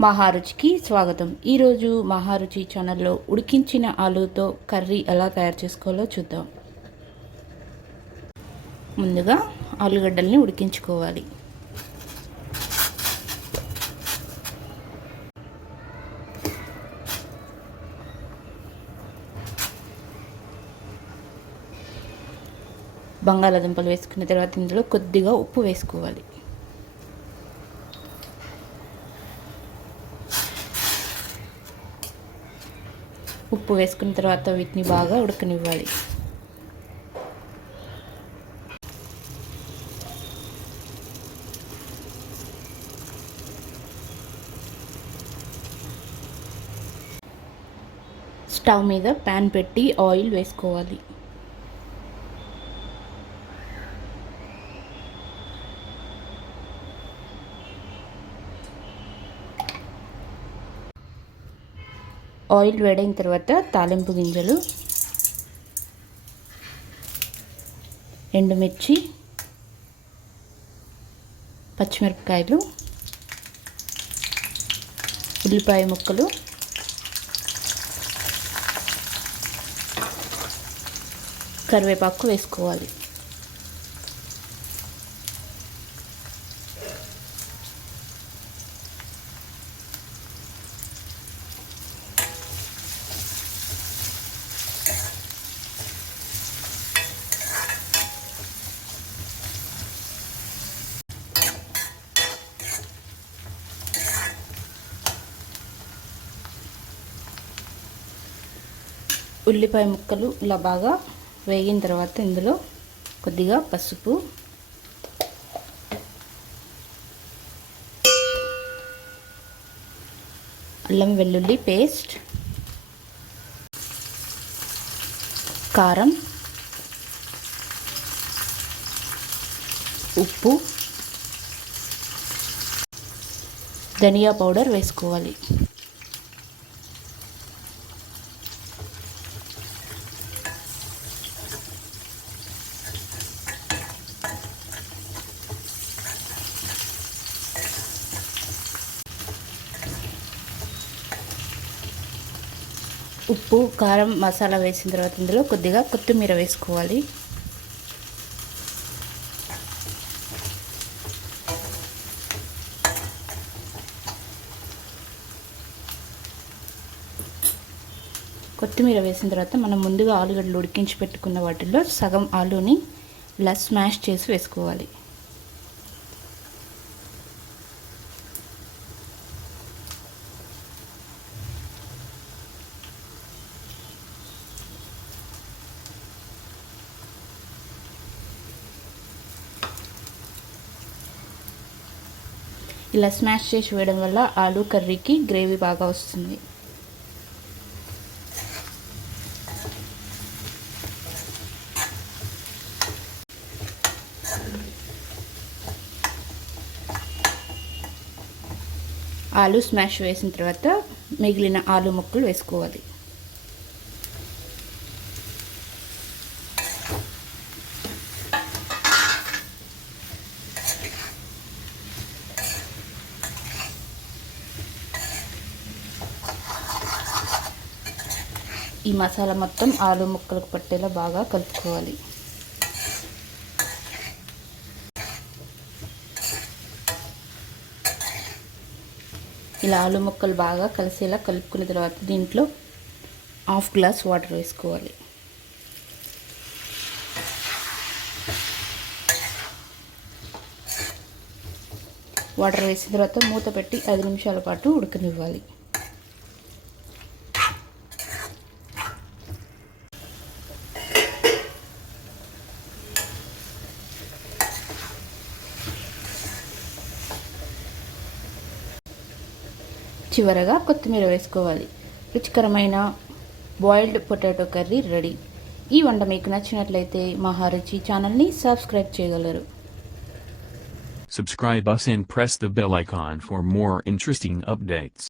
మహారుచికి స్వాగతం. ఈరోజు మహారుచి ఛానల్లో ఉడికించిన ఆలూతో కర్రీ ఎలా తయారు చేసుకోవాలో చూద్దాం. ముందుగా ఆలుగడ్డల్ని ఉడికించుకోవాలి. బంగాళాదుంపలు వేసుకున్న తర్వాత ఇందులో కొద్దిగా ఉప్పు వేసుకోవాలి. ఉప్పు వేసుకున్న తర్వాత వీటిని బాగా ఉడకనివ్వాలి. స్టవ్ మీద ప్యాన్ పెట్టి ఆయిల్ వేసుకోవాలి. ఆయిల్ వేడైన తర్వాత తాలింపు గింజలు, ఎండుమిర్చి, పచ్చిమిరపకాయలు, ఉల్లిపాయ ముక్కలు, కరివేపాకు వేసుకోవాలి. ఉల్లిపాయ ముక్కలు ఇలా బాగా వేగిన తర్వాత ఇందులో కొద్దిగా పసుపు, అల్లం వెల్లుల్లి పేస్ట్, కారం, ఉప్పు, ధనియా పౌడర్ వేసుకోవాలి. ఉప్పు, కారం, మసాలా వేసిన తర్వాత ఇందులో కొద్దిగా కొత్తిమీర వేసుకోవాలి. కొత్తిమీర వేసిన తర్వాత మనం ముందుగా ఆలుగడ్డలు ఉడికించి పెట్టుకున్న వాటిల్లో సగం ఆలూని ఇలా స్మాష్ చేసి వేసుకోవాలి. ఇలా స్మాష్ చేసి వేయడం వల్ల ఆలూ కర్రీకి గ్రేవీ బాగా వస్తుంది. ఆలూ స్మాష్ వేసిన తర్వాత మిగిలిన ఆలూ ముక్కలు వేసుకోవాలి. ఈ మసాలా మొత్తం ఆలూ ముక్కలకు పట్టేలా బాగా కలుపుకోవాలి. ఇలా ఆలూ ముక్కలు బాగా కలిసేలా కలుపుకున్న తర్వాత దీంట్లో 1/2 గ్లాస్ వాటర్ వేసుకోవాలి. వాటర్ వేసిన తర్వాత మూత పెట్టి 5 నిమిషాల పాటు ఉడకనివ్వాలి. చివరగా కొత్తిమీర వేసుకోవాలి. రుచికరమైన బాయిల్డ్ పొటాటో కర్రీ రెడీ. ఈ వంట మీకు నచ్చినట్లయితే మహారుచి ఛానల్ని సబ్స్క్రైబ్ చేయగలరు. Subscribe us and press the bell icon for more interesting updates.